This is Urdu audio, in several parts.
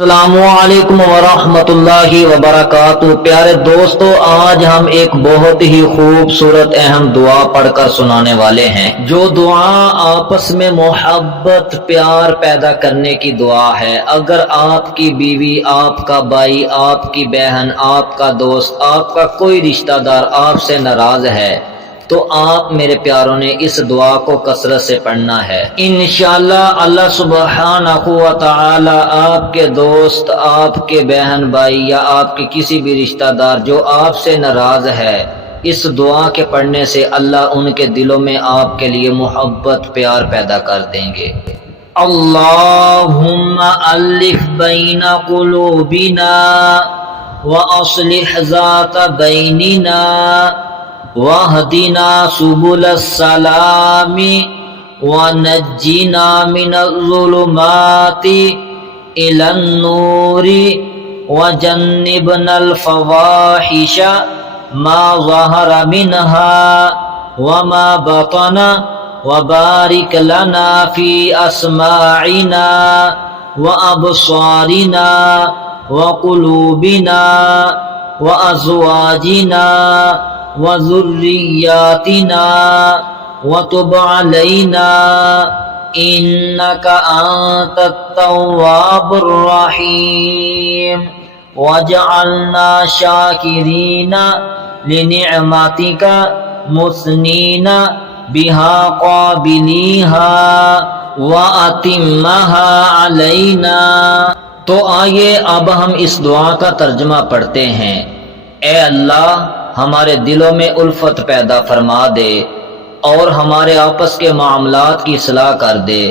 السلام علیکم ورحمۃ اللہ وبرکاتہ۔ پیارے دوستو، آج ہم ایک بہت ہی خوبصورت اہم دعا پڑھ کر سنانے والے ہیں، جو دعا آپس میں محبت پیار پیدا کرنے کی دعا ہے۔ اگر آپ کی بیوی، آپ کا بھائی، آپ کی بہن، آپ کا دوست، آپ کا کوئی رشتہ دار آپ سے ناراض ہے تو آپ میرے پیاروں نے اس دعا کو کثرت سے پڑھنا ہے۔ انشاءاللہ اللہ سبحانہ و تعالی آپ کے دوست، آپ کے بہن بھائی یا آپ کے کسی بھی رشتہ دار جو آپ سے ناراض ہے، اس دعا کے پڑھنے سے اللہ ان کے دلوں میں آپ کے لیے محبت پیار پیدا کر دیں گے۔ اللہم الف بین قلوبنا واصلح ذات بیننا واہدنا سبل السلام ونجنا من الظلمات إلى النور وجنبنا الفواحش ما ظهر منها وما بطن وبارك لنا في أسماعنا وأبصارنا وقلوبنا وأزواجنا وذرياتنا وتب علينا إنك أنت التواب الرحيم واجعلنا شاكرين لنعمتك مثنين بها قابليها وأتمها علينا۔ تو آئیے اب ہم اس دعا کا ترجمہ پڑھتے ہیں۔ اے اللہ، ہمارے دلوں میں الفت پیدا فرما دے اور ہمارے آپس کے معاملات کی اصلاح کر دے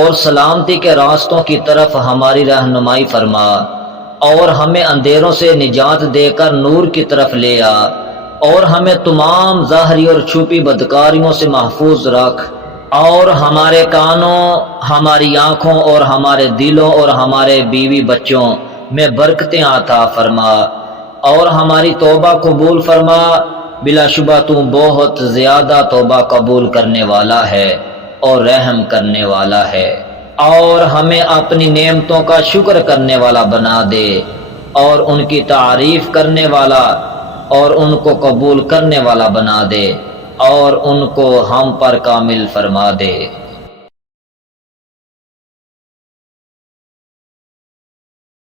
اور سلامتی کے راستوں کی طرف ہماری رہنمائی فرما اور ہمیں اندھیروں سے نجات دے کر نور کی طرف لے آ اور ہمیں تمام ظاہری اور چھپی بدکاریوں سے محفوظ رکھ اور ہمارے کانوں، ہماری آنکھوں اور ہمارے دلوں اور ہمارے بیوی بچوں میں برکتیں عطا فرما اور ہماری توبہ قبول فرما۔ بلا شبہ تو بہت زیادہ توبہ قبول کرنے والا ہے اور رحم کرنے والا ہے، اور ہمیں اپنی نعمتوں کا شکر کرنے والا بنا دے اور ان کی تعریف کرنے والا اور ان کو قبول کرنے والا بنا دے اور ان کو ہم پر کامل فرما دے۔